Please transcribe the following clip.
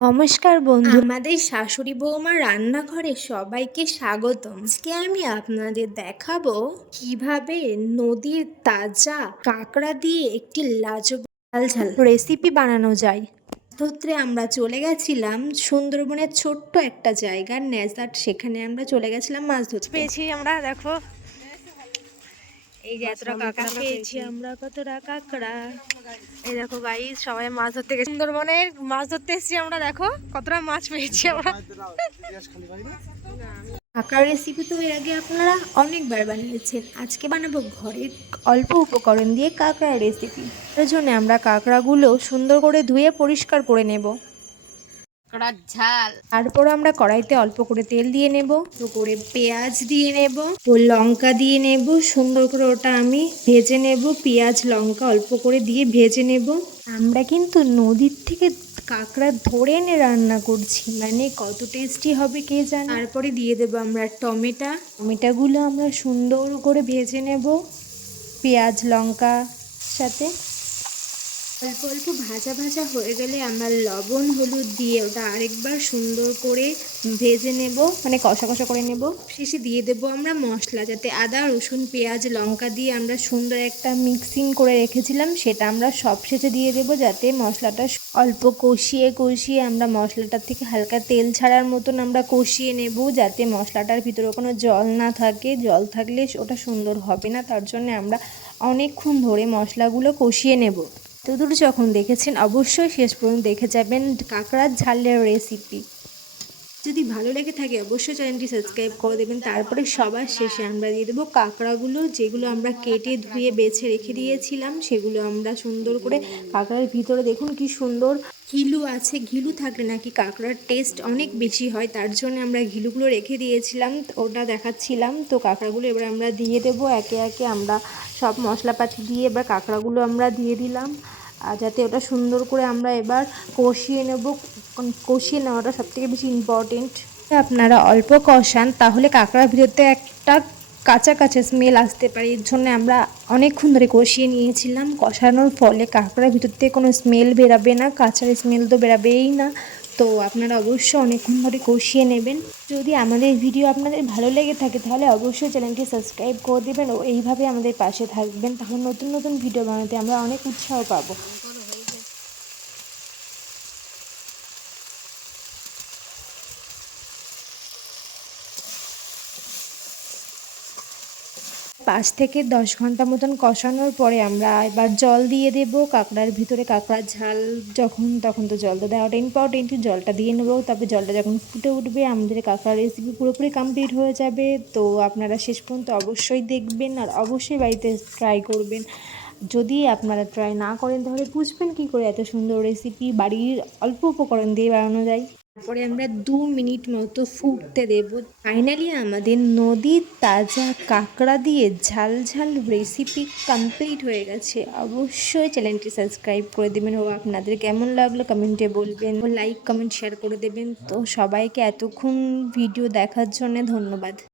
নমস্কার বন্ধু, আমাদের শাশুড়ি বৌমার রান্নাঘরে সবাইকে স্বাগতম। আজকে আমি আপনাদের দেখাবো কিভাবে নদীর তাজা কাঁকড়া দিয়ে একটি লাজবাব ঝাল রেসিপি বানানো যায়। ধরতে আমরা চলে গেছিলাম সুন্দরবনের ছোট্ট একটা জায়গা নেজাট, সেখানে আমরা চলে গেছিলাম মাছ ধরতে। পেয়েছি আমরা, দেখো এই যে এতটা কাঁকড়া পেয়েছি আমরা, কতটা কাঁকড়া। এই দেখো গাইস, সবাই মাছ ধরতে গেছে, সুন্দরবনের মাছ ধরতে এসেছি আমরা। দেখো কতটা মাছ পেয়েছি আমরা। কাঁকড়া রেসিপি তো এর আগে আপনারা অনেকবার বানিয়েছেন, আজকে বানাবো ঘরের অল্প উপকরণ দিয়ে কাঁকড়া রেসিপি। তার জন্য আমরা কাঁকড়াগুলো সুন্দর করে ধুয়ে পরিষ্কার করে নেব। ঝাল, তারপর আমরা কড়াইতে অল্প করে তেল দিয়ে নেব, তো করে পেঁয়াজ দিয়ে নেব ও লঙ্কা দিয়ে নেব। সুন্দর করে ওটা আমি ভেজে নেব, পেঁয়াজ লঙ্কা অল্প করে দিয়ে ভেজে নেব। আমরা কিন্তু নদীর থেকে কাঁকড়া ধরে এনে রান্না করছি, মানে কত টেস্টি হবে কে জানে। তারপরে দিয়ে দেব আমরা টমেটোগুলো আমরা সুন্দর করে ভেজে নেব পেঁয়াজ লঙ্কা সাথে। অল্প অল্প ভাজা ভাজা হয়ে গেলে আমরা লবণ হলুদ দিয়ে ওটা আরেকবার সুন্দর করে ভেজে নেব, মানে কষা কষা করে নেব। শেষে দিয়ে দেব আমরা মশলা, যাতে আদা রসুন পেঁয়াজ লঙ্কা দিয়ে আমরা সুন্দর একটা মিক্সিং করে রেখেছিলাম, সেটা আমরা সব শেষে দিয়ে দেব, যাতে মশলাটা অল্প কষিয়ে কষিয়ে আমরা মশলাটার থেকে হালকা তেল ছাড়ার মতন আমরা কষিয়ে নেব, যাতে মশলাটার ভিতরে কোনো জল না থাকে। জল থাকলে ওটা সুন্দর হবে না, তার জন্য আমরা অনেকক্ষণ ধরে মশলাগুলো কষিয়ে নেব। এতদূর যখন দেখেছেন অবশ্যই শেষ পর্যন্ত দেখে যাবেন কাঁকড়ার ঝালের রেসিপি। যদি ভালো লেগে থাকে অবশ্যই চ্যানেলটি সাবস্ক্রাইব করে দেবেন। তারপরে সবার শেষে আমরা দিয়ে দেবো কাঁকড়াগুলো, যেগুলো আমরা কেটে ধুয়ে বেছে রেখে দিয়েছিলাম, সেগুলো আমরা সুন্দর করে কাঁকড়ার ভিতরে দেখুন কি সুন্দর ঘিলু আছে। ঘিলু থাকলে নাকি কাঁকড়ার টেস্ট অনেক বেশি হয়, তার জন্য আমরা ঘিলুগুলো রেখে দিয়েছিলাম, ওটা দেখাচ্ছিলাম। তো কাঁকড়াগুলো এবার আমরা দিয়ে দেবো একে একে। আমরা সব মশলাপাতি দিয়ে এবার কাঁকড়াগুলো আমরা দিয়ে দিলাম, আর যাতে ওটা সুন্দর করে আমরা এবার কষিয়ে নেব। কষিয়ে নেওয়াটা সবথেকে বেশি ইম্পর্টেন্ট। আপনারা অল্প কষান, তাহলে কাঁকড়ার ভিতরতে একটা কাঁচা কাঁচা স্মেল আসতে পারে। এর জন্য আমরা অনেকক্ষণ ধরে কষিয়ে নিয়েছিলাম। কষানোর ফলে কাঁকড়ার ভিতর থেকে কোনো স্মেল বেরাবে না, কাঁচার স্মেল তো বেরাবেই না। তো আপনারা অবশ্যই অনেকক্ষণ ধরে কষিয়ে নেবেন। যদি আমাদের ভিডিও আপনাদের ভালো লেগে থাকে তাহলে অবশ্যই চ্যানেলটি সাবস্ক্রাইব করে দেবেন ও এইভাবে আমাদের পাশে থাকবেন, তাহলে নতুন নতুন ভিডিও বানাতে আমরা অনেক উৎসাহ পাবো। পাঁচ থেকে 10 ঘন্টা মতন কষানোর পরে আমরা এবার জল দিয়ে দেব কাঁকড়ার ভিতরে। কাঁকড়ার ঝাল যখন তখন তো জলটা দেওয়াটা ইম্পর্টেন্ট, জলটা দিয়ে নেবো। তারপরে জলটা যখন ফুটে উঠবে আমাদের কাঁকড়ার রেসিপি পুরোপুরি কমপ্লিট হয়ে যাবে। তো আপনারা শেষ পর্যন্ত অবশ্যই দেখবেন আর অবশ্যই বাড়িতে ট্রাই করবেন। যদি আপনারা ট্রাই না করেন তাহলে বুঝবেন কী করে এত সুন্দর রেসিপি বাড়ির অল্প উপকরণ দিয়ে বানানো যায়। তারপরে আমরা 2 মিনিট মতো ফুটতে দেব। ফাইনালি আমাদের নদীর তাজা কাঁকড়া দিয়ে ঝাল ঝাল রেসিপি কমপ্লিট হয়ে গেছে। অবশ্যই চ্যানেলটি সাবস্ক্রাইব করে দেবেন ও আপনাদের কেমন লাগলো কমেন্টে বলবেন ও লাইক কমেন্ট শেয়ার করে দেবেন। তো সবাইকে এতক্ষণ ভিডিও দেখার জন্য ধন্যবাদ।